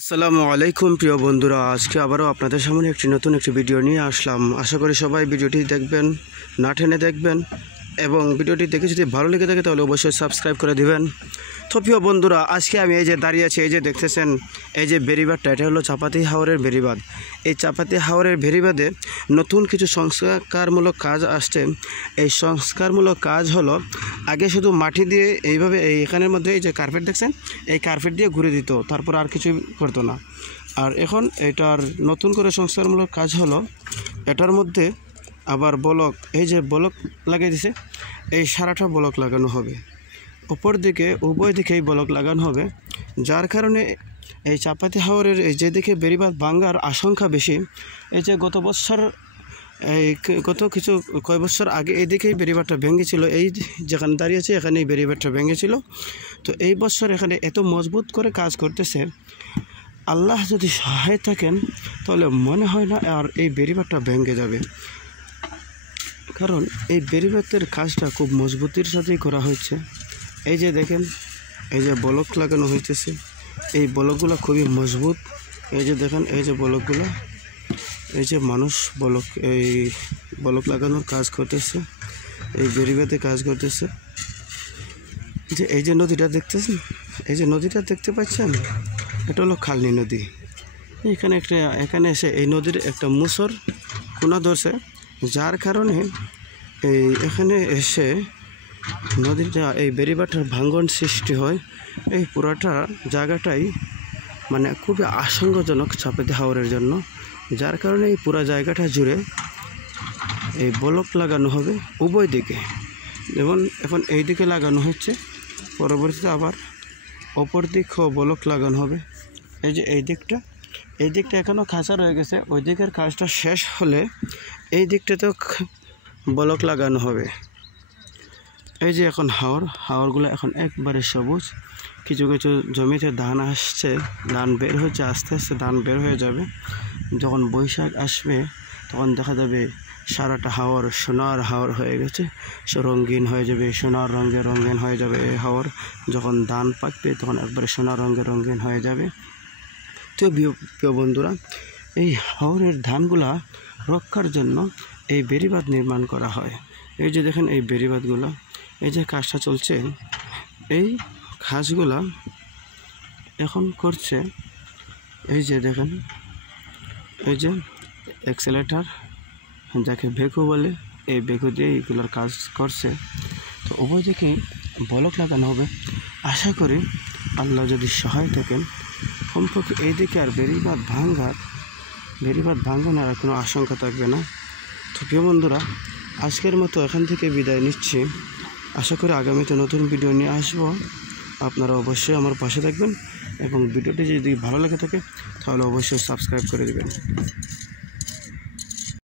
আসসালামু আলাইকুম প্রিয় বন্ধুরা, আজকে আবারও আপনাদের সামনে নতুন একটি ভিডিও নিয়ে আসলাম। আশা করি সবাই ভিডিওটি দেখবেন, না টেনে দেখবেন এবং ভিডিওটি দেখে যদি ভালো লেগে থাকে তাহলে অবশ্যই সাবস্ক্রাইব করে দিবেন। তো প্রিয় বন্ধুরা, আজকে আমি এই যে দাঁড়িয়ে আছি, এই যে দেখতেছেন এই যে বেড়িবাঁধটা, এটা হলো চাপাতি হাওরের বেড়িবাঁধ। এই চাপাতি হাওরের বেড়িবাঁধে নতুন কিছু সংস্কারমূলক কাজ আসছে। এই সংস্কারমূলক কাজ হলো, আগে শুধু মাটি দিয়ে এইভাবে এখানের মধ্যে এই যে কার্পেট দেখছেন, এই কার্পেট দিয়ে ঘুরে দিত, তারপর আর কিছুই করতো না। আর এখন এটার নতুন করে সংস্কারমূলক কাজ হলো, এটার মধ্যে আবার ব্লক, এই যে ব্লক লাগিয়ে দিছে, এই সারাটা ব্লক লাগানো হবে। উপর দিকে উভয় দিকে এই ব্লক লাগানো হবে, যার কারণে এই চাপাতি হাওরের এই যেদিকে বেড়িবাঁধ ভাঙ্গার আশঙ্কা বেশি। এই যে গত কয়েক বছর আগে এইদিকেই বেড়িবাঁধটা ভেঙেছিল, এই যেখানে দাঁড়িয়েছে এখানে এই বেড়িবাঁধটা ভেঙেছিল। তো এই বছর এখানে এত মজবুত করে কাজ করতেছে, আল্লাহ যদি সহায় থাকেন তাহলে মনে হয় না আর এই বেড়িবাঁধটা ভেঙে যাবে। কারণ এই বেড়িবাঁধের কাজটা খুব মজবুতির সাথেই করা হয়েছে। এই যে দেখেন, এই যে ব্লক লাগানো হইতেছে, এই ব্লকগুলো খুবই মজবুত। এই যে দেখেন, এই যে ব্লকগুলো, এই যে মানুষ এই ব্লক লাগানোর কাজ করতেছে, এই বেড়িবাঁধে কাজ করতেছে। যে এই যে নদীটা দেখতেছেন, এই যে নদীটা দেখতে পাচ্ছেন, এটা হলো খালনি নদী। এখানে এসে এই নদীর একটা মুসর কোনা ধরছে, যার কারণে এখানে এসে নদীটা এই বেড়িবাঁধটার ভাঙ্গন সৃষ্টি হয়। এই পুরাটা জায়গাটাই মানে খুবই আশঙ্কাজনক চাপাতি হাওরের জন্য, যার কারণে এই পুরা জায়গাটা জুড়ে এই ব্লক লাগানো হবে উভয় দিকে। যেমন এখন এই দিকে লাগানো হচ্ছে, পরবর্তীতে আবার অপর দিকেও ব্লক লাগানো হবে। এই যে এই দিকটা এখনও খাঁচা রয়ে গেছে, ওই দিকের কাজটা শেষ হলে এই দিকটাতেও ব্লক লাগানো হবে। এই যে এখন হাওরগুলো এখন একবারে সবুজ। কিছু কিছু জমিতে ধান আসছে, ধান বের হচ্ছে, আস্তে আস্তে ধান বের হয়ে যাবে। যখন বৈশাখ আসবে তখন দেখা যাবে সারাটা হাওর সোনার হাওর হয়ে গেছে, রঙিন হয়ে যাবে, সোনার রঙিন হয়ে যাবে এই হাওর। যখন ধান পাকবে তখন একবারে সোনার রঙিন হয়ে যাবে। তো প্রিয় বন্ধুরা, এই হাওরের ধানগুলা রক্ষার জন্য এই বেড়িবাঁধ নির্মাণ করা হয়। এই যে দেখেন এই বেড়িবাঁধগুলো, এই যে কাজটা চলছে, এই ঘাসগুলা এখন করছে। এই যে দেখেন, এই যে এক্সেলেটার, যাকে বেকু বলে, এই বেকু দিয়ে এইগুলোর কাজ করছে। তো উভয় দিকে ব্লক লাগানো হবে। আশা করি আল্লাহ যদি সহায় থাকেন, কমপক্ষে এইদিকে আর বেড়িবাঁধ ভাঙ্গনের আর কোনো আশঙ্কা থাকবে না। তো প্রিয় বন্ধুরা, আজকের মতো এখান থেকে বিদায় নিচ্ছি। আশা করি আগামীতে নতুন ভিডিও নিয়ে আসবো। আপনারা অবশ্যই আমার পাশে থাকবেন এবং ভিডিওটি যদি ভালো লেগে থাকে তাহলে অবশ্যই সাবস্ক্রাইব করে দেবেন।